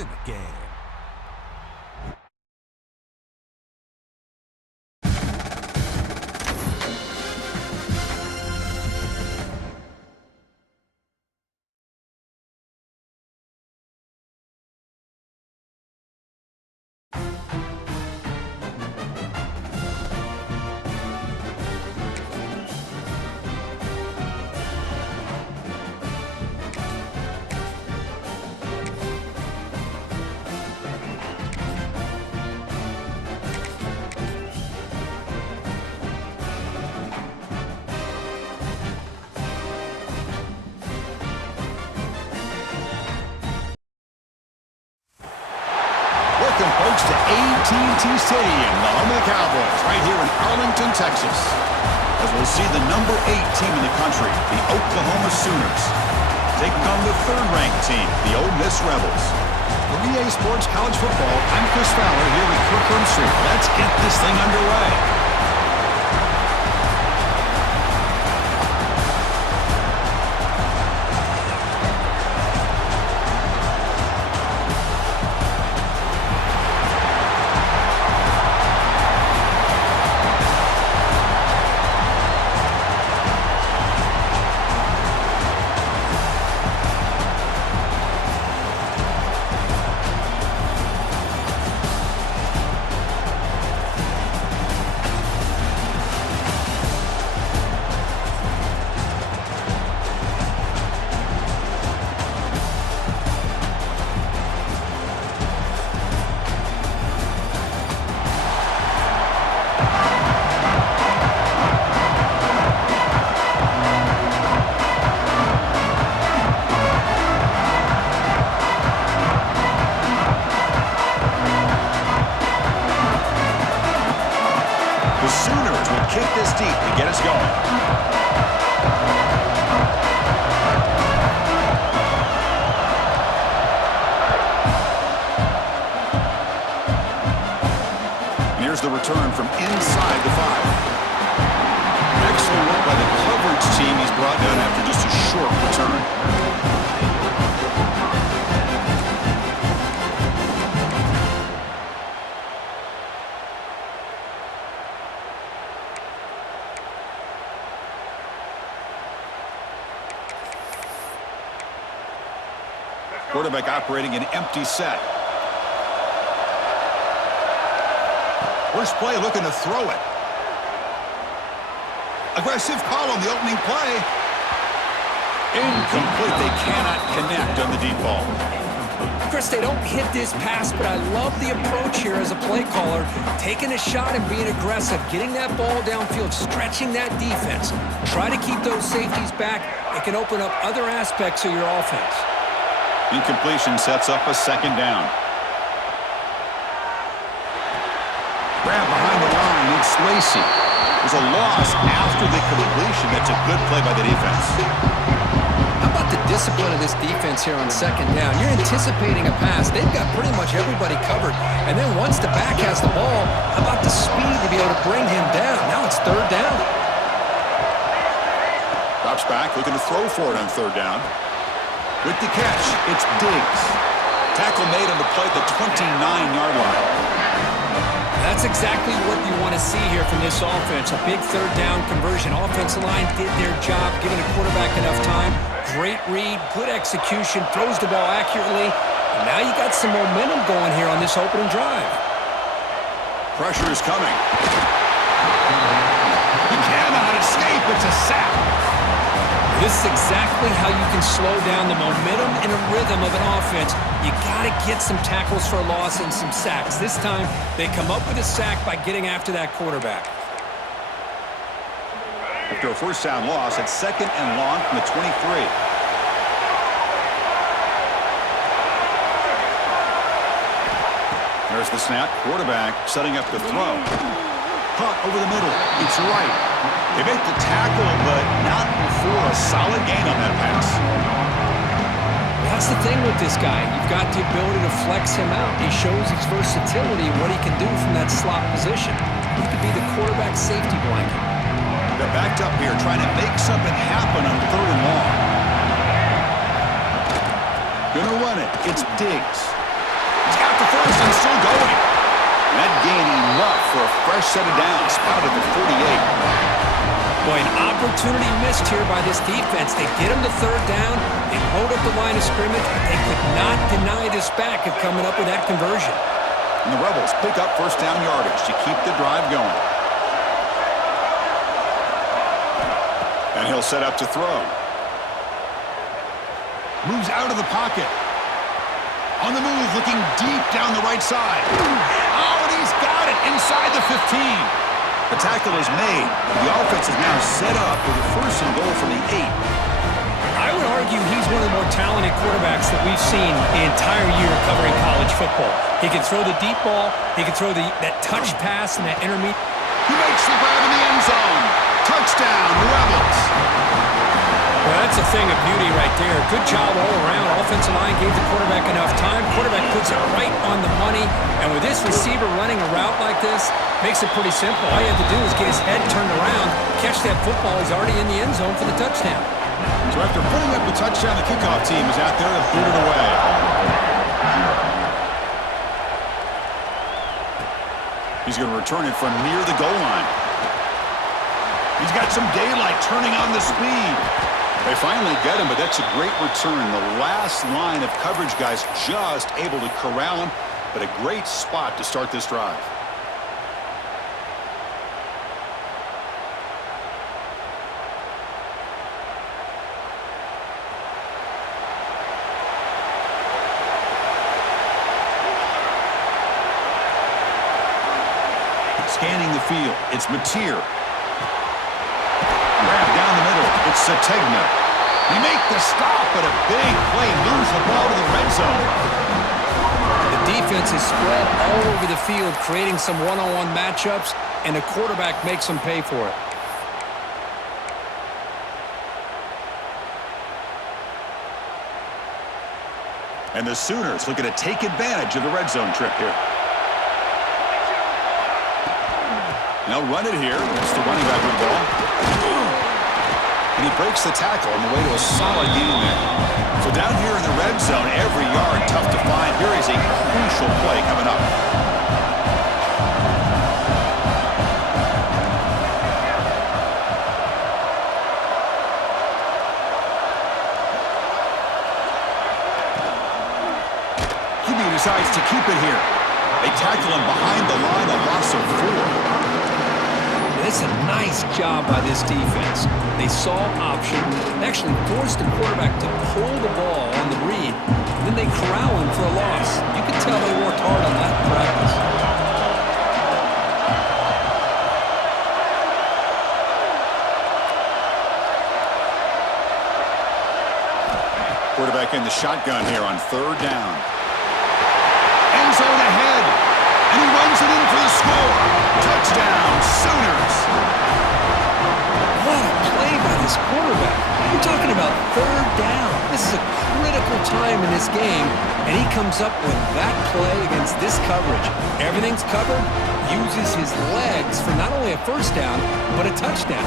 in the game. Welcome, folks, to AT&T Stadium, the home of the Cowboys, right here in Arlington, Texas. As we'll see the number 8 team in the country, the Oklahoma Sooners, taking on the third-ranked team, the Ole Miss Rebels. For EA Sports College Football, I'm Chris Fowler here with Kirk Herbstreit. Let's get this thing underway. Kick this deep to get us going. And here's the return from inside the 5. Excellent work by the coverage team. He's brought down after just a short return. Quarterback operating an empty set. First play looking to throw it. Aggressive call on the opening play. Incomplete. They cannot connect on the deep ball. Chris, they don't hit this pass, but I love the approach here as a play caller. Taking a shot and being aggressive, getting that ball downfield, stretching that defense. Try to keep those safeties back. It can open up other aspects of your offense. Incompletion sets up a second down. Grab behind the line, it's Lacy. There's a loss after the completion. That's a good play by the defense. How about the discipline of this defense here on second down? You're anticipating a pass. They've got pretty much everybody covered. And then once the back has the ball, how about the speed to be able to bring him down? Now it's third down. Drops back, looking to throw for it on third down. With the catch, it's Diggs. Tackle made on the play at the 29-yard line. That's exactly what you want to see here from this offense. A big third down conversion. Offensive line did their job, giving the quarterback enough time. Great read, good execution, throws the ball accurately. And now you got some momentum going here on this opening drive. Pressure is coming. He cannot escape. It's a sack. This is exactly how you can slow down the momentum and a rhythm of an offense. You got to get some tackles for a loss and some sacks. This time, they come up with a sack by getting after that quarterback. After a first down loss, it's second and long from the 23. There's the snap. Quarterback setting up the throw. Caught over the middle. It's right. They make the tackle, but not before a solid gain on that pass. That's the thing with this guy. You've got the ability to flex him out. He shows his versatility, what he can do from that slot position. He could be the quarterback safety blanket. They're backed up here, trying to make something happen on third and long. Gonna run it. It's Diggs. and still going. And that gained enough for a fresh set of downs, spotted at the 48. Boy, an opportunity missed here by this defense. They get them to third down, they load up the line of scrimmage, but they could not deny this back of coming up with that conversion. And the Rebels pick up first down yardage to keep the drive going. And he'll set up to throw. Moves out of the pocket. On the move, looking deep down the right side. Oh, and he's got it inside the 15. The tackle is made. The offense is now set up with a first and goal from the 8. I would argue he's one of the more talented quarterbacks that we've seen the entire year covering college football. He can throw the deep ball. He can throw that touch pass and that intermediate. He makes the grab in the end zone. Touchdown, Rebels. Well, that's a thing of beauty right there. Good job all around. Offensive line gave the quarterback enough time. Quarterback puts it right on the money. And with this receiver running a route like this, makes it pretty simple. All you have to do is get his head turned around, catch that football. He's already in the end zone for the touchdown. So after putting up the touchdown, the kickoff team is out there to boot it away. He's going to return it from near the goal line. He's got some daylight turning on the speed. They finally get him, but that's a great return. The last line of coverage guys just able to corral him, but a great spot to start this drive. Scanning the field, it's Mateer. Grab down the middle, it's Sategna. He make the stop, but a big play moves the ball to the red zone. The defense is spread all over the field, creating some one-on-one matchups, and the quarterback makes them pay for it. And the Sooners looking to take advantage of the red zone trip here. They'll run it here. That's the running back with the ball. And he breaks the tackle on the way to a solid gain there. So down here in the red zone, every yard tough to find. Here is a crucial play coming up. QB decides to keep it here. They tackle him behind the line, a loss of 4. It's a nice job by this defense. They saw option, actually forced the quarterback to pull the ball on the read, and then they corral him for a loss. You can tell they worked hard on that in practice. Quarterback in the shotgun here on third down. End zone ahead, and he runs it in for the score. Touchdown, Sooners. What a play by this quarterback. We're talking about third down. This is a critical time in this game, and he comes up with that play against this coverage. Everything's covered, uses his legs for not only a first down, but a touchdown.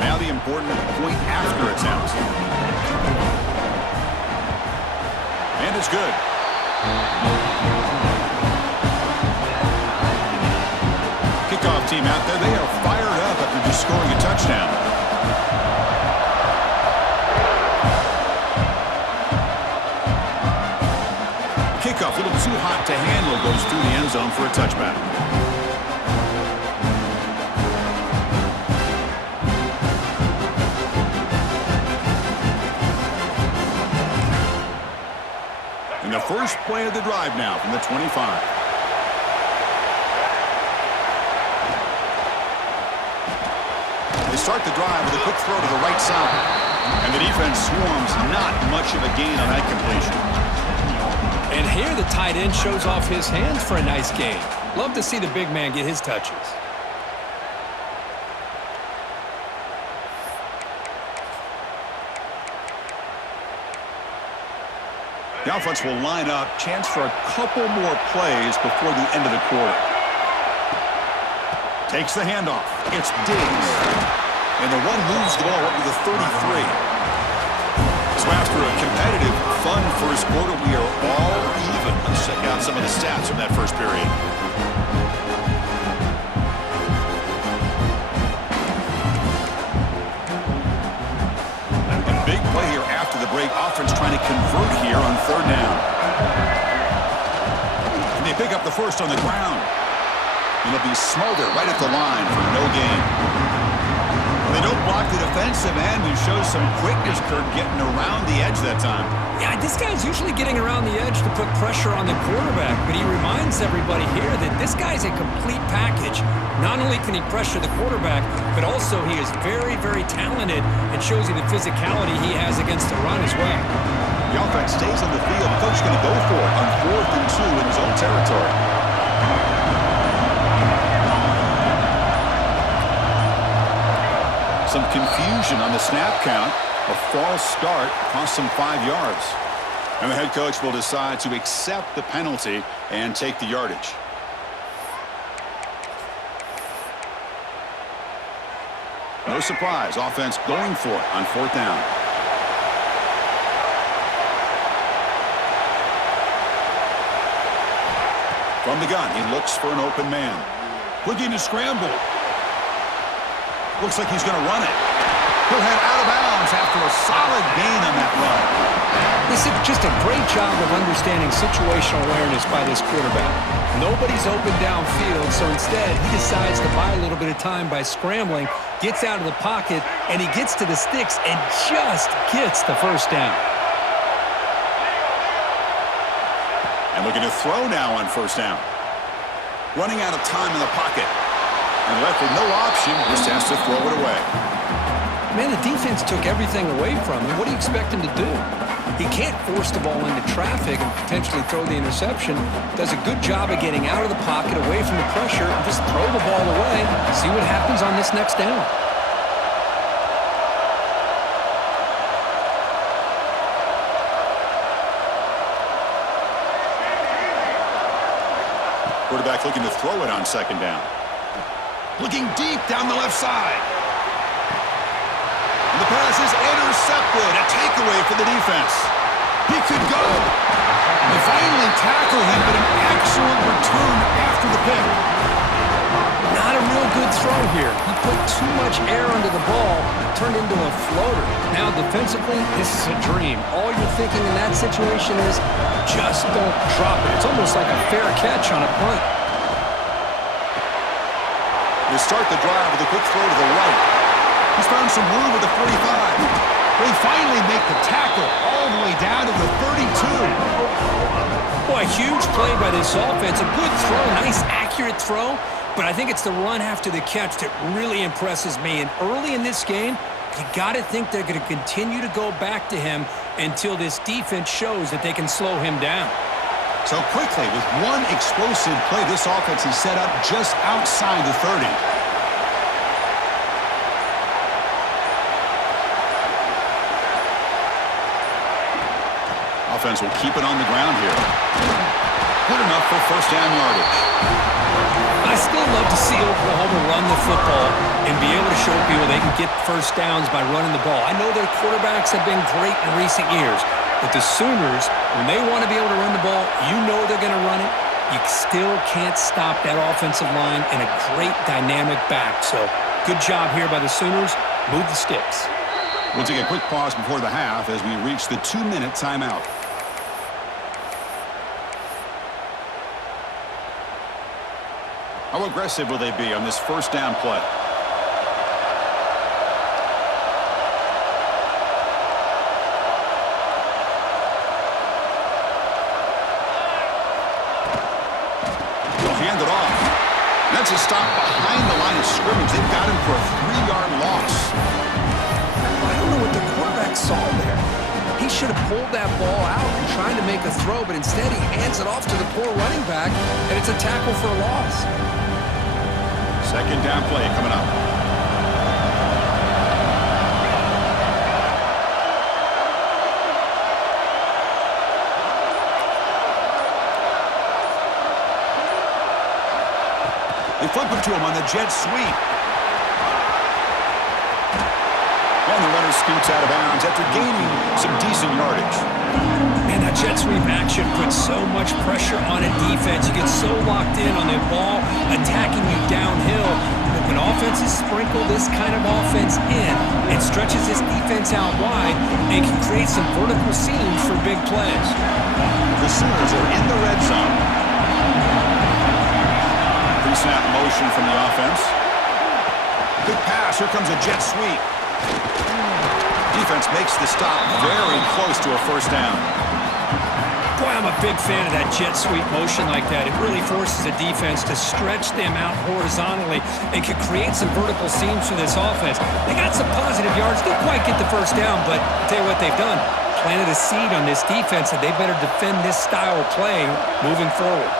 Now the important point after attempt. And it's good. Kickoff team out there, they are fired up after just scoring a touchdown. Kickoff, a little too hot to handle, goes through the end zone for a touchback. And the first play of the drive now from the 25. They start the drive with a quick throw to the right side. And the defense swarms, not much of a gain on that completion. And here the tight end shows off his hands for a nice gain. Love to see the big man get his touches. The offense will line up, chance for a couple more plays before the end of the quarter. Takes the handoff. It's Diggs. And the one moves the ball up to the 33. So after a competitive fun first quarter. We are all even. Let's check out some of the stats from that first period. A big play here after the break. Offense trying to convert here on third down. And they pick up the first on the ground. And it'll be Smolder right at the line for no gain. They don't block the defensive end, who shows some quickness, Kurt, getting around the edge that time. Yeah, this guy's usually getting around the edge to put pressure on the quarterback, but he reminds everybody here that this guy's a complete package. Not only can he pressure the quarterback, but also he is very, very talented and shows you the physicality he has against the run as well. The offense stays on the field. The coach is going to go for it on 4th and 2 in his own territory. Some confusion on the snap count. A false start cost him 5 yards. And the head coach will decide to accept the penalty and take the yardage. No surprise, offense going for it on 4th down. From the gun, he looks for an open man. Looking to scramble. Looks like he's going to run it. He'll head out of bounds after a solid gain on that run. This is just a great job of understanding situational awareness by this quarterback. Nobody's open downfield, so instead he decides to buy a little bit of time by scrambling, gets out of the pocket, and he gets to the sticks and just gets the first down. And looking to throw now on 1st down. Running out of time in the pocket. And left with no option, just has to throw it away. Man, the defense took everything away from him. What do you expect him to do? He can't force the ball into traffic and potentially throw the interception. Does a good job of getting out of the pocket, away from the pressure, and just throw the ball away. See what happens on this next down. Quarterback looking to throw it on 2nd down. Looking deep down the left side. And the pass is intercepted. A takeaway for the defense. He could go. They finally tackle him, but an excellent return after the pick. Not a real good throw here. He put too much air under the ball, turned into a floater. Now defensively, this is a dream. All you're thinking in that situation is just don't drop it. It's almost like a fair catch on a punt. They start the drive with a quick throw to the right. He's found some room at the 45. They finally make the tackle all the way down to the 32. Boy, a huge play by this offense. A good throw, nice accurate throw. But I think it's the run after the catch that really impresses me. And early in this game, you got to think they're going to continue to go back to him until this defense shows that they can slow him down. So quickly, with one explosive play, this offense is set up just outside the 30. Offense will keep it on the ground here. Good enough for 1st down yardage. I still love to see Oklahoma run the football and be able to show people they can get first downs by running the ball. I know their quarterbacks have been great in recent years, but the Sooners, when they want to be able to run the ball, you know they're going to run it. You still can't stop that offensive line and a great dynamic back. So good job here by the Sooners. Move the sticks. We'll take a quick pause before the half as we reach the 2-minute timeout. How aggressive will they be on this 1st down play? They'll hand it off. That's a stop behind the line of scrimmage. They've got him for a 3-yard loss. I don't know what the quarterback saw there. He should have pulled that ball out and tried to make a throw, but instead he hands it off to the poor running back, and it's a tackle for a loss. 2nd down play coming up. They flip it to him on the jet sweep. And the runner scoots out of bounds after gaining some decent yardage. And that jet sweep action puts so much pressure on a defense. You get so locked in on the ball attacking you downhill. But when offenses sprinkle this kind of offense in, it stretches this defense out wide and can create some vertical seams for big plays. The Sooners are in the red zone. Pre-snap motion from the offense. Good pass. Here comes a jet sweep. Defense makes the stop very close to a first down. Boy, I'm a big fan of that jet sweep motion like that. It really forces a defense to stretch them out horizontally. It could create some vertical seams for this offense. They got some positive yards. Didn't quite get the first down, but I'll tell you what they've done. Planted a seed on this defense that they better defend this style of play moving forward.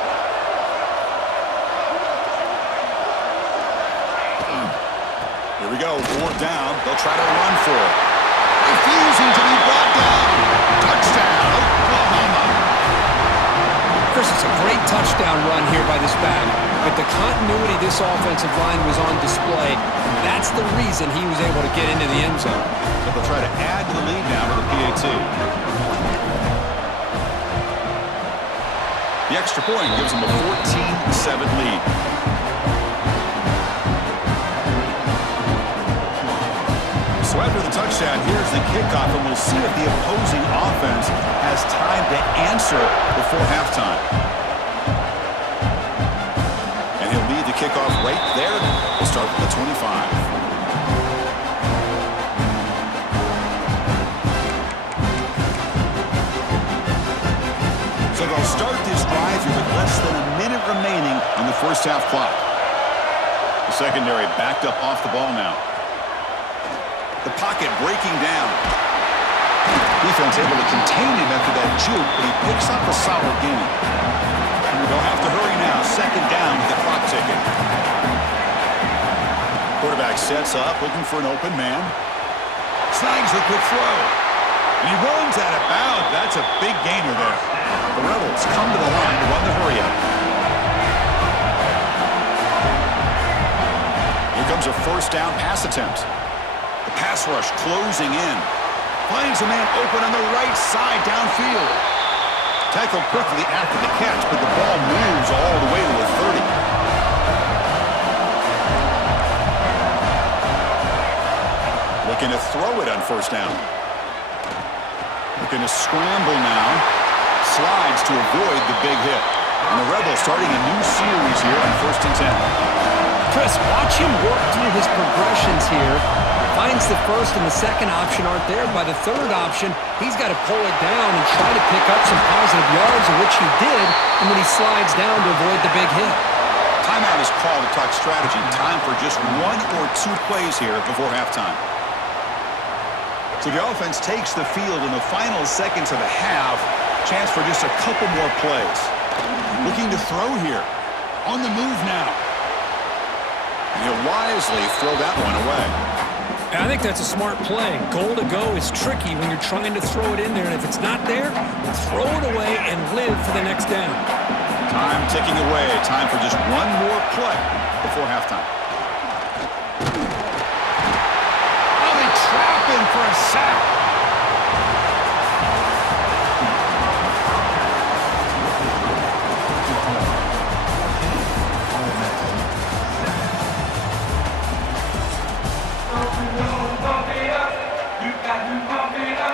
Here we go. 4th down. They'll try to run for it. Refusing to be brought down. Touchdown, Oklahoma. Chris, it's a great touchdown run here by this back, but the continuity this offensive line was on display. That's the reason he was able to get into the end zone. So they'll try to add to the lead now with the PAT. The extra point gives them a 14-7 lead. So after the touchdown, here's the kickoff, and we'll see if the opposing offense has time to answer before halftime. And he'll lead the kickoff right there. We'll start with the 25. So they'll start this drive here with less than a minute remaining on the first half clock. The secondary backed up off the ball now. The pocket breaking down. Defense able to contain him after that juke, but he picks up a solid gain. They'll have to hurry now. 2nd down with the clock ticking. Quarterback sets up, looking for an open man. Snags the quick throw. And he runs out of bounds. That's a big gainer there. The Rebels come to the line to run the hurry-up. Here comes a 1st down pass attempt. The pass rush closing in. Finds a man open on the right side downfield. Tackled quickly after the catch, but the ball moves all the way to the 30. Looking to throw it on 1st down. Looking to scramble now. Slides to avoid the big hit. And the Rebels starting a new series here on 1st and 10. Chris, watch him work through his progressions here. Finds the 1st and the 2nd option aren't there. By the 3rd option, he's got to pull it down and try to pick up some positive yards, of which he did, and then he slides down to avoid the big hit. Timeout is called to talk strategy. Time for just 1 or 2 plays here before halftime. So the offense takes the field in the final seconds of the half. Chance for just a couple more plays. Looking to throw here. On the move now. And he'll wisely throw that one away. I think that's a smart play. Goal to go is tricky when you're trying to throw it in there, and if it's not there, throw it away and live for the next down. Time ticking away. Time for just 1 more play before halftime. Oh, they trap him for a sack.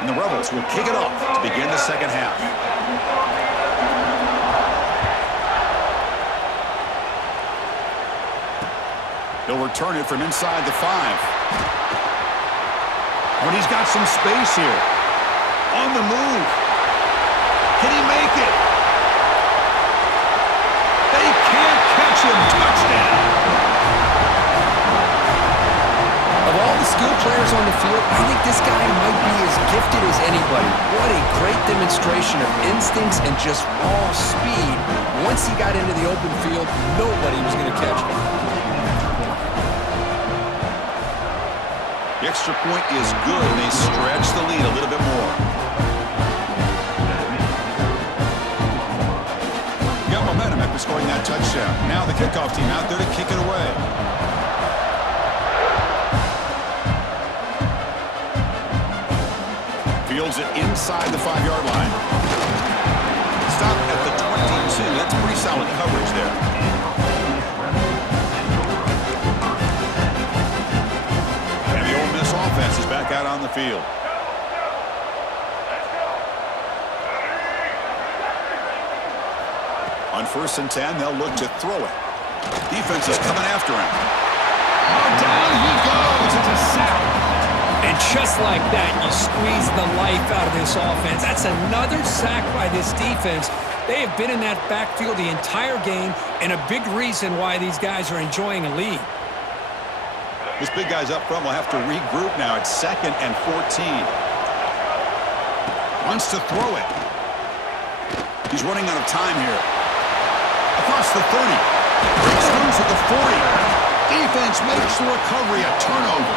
And the Rebels will kick it off to begin the 2nd half. He'll return it from inside the 5. When he's got some space here. On the move. Can he make it? They can't catch him. Touchdown. Of all the skill players on the field, I think this guy might be as gifted as anybody. What a great demonstration of instincts and just raw speed. Once he got into the open field, nobody was going to catch him. The extra point is good. They stretch the lead a little bit more. Got momentum after scoring that touchdown. Now the kickoff team out there to kick it away. Drills it inside the 5-yard line. Stop at the 22. That's pretty solid coverage there. And the Ole Miss offense is back out on the field. On 1st and 10, they'll look to throw it. Defense is coming after him. Oh, down he goes. It's a sack. And just like that, you squeeze the life out of this offense. That's another sack by this defense. They have been in that backfield the entire game, and a big reason why these guys are enjoying a lead. This big guy's up front will have to regroup now. It's 2nd and 14. Wants to throw it. He's running out of time here. Across the 30. Breaks loose at the 40. Defense makes the recovery. A turnover.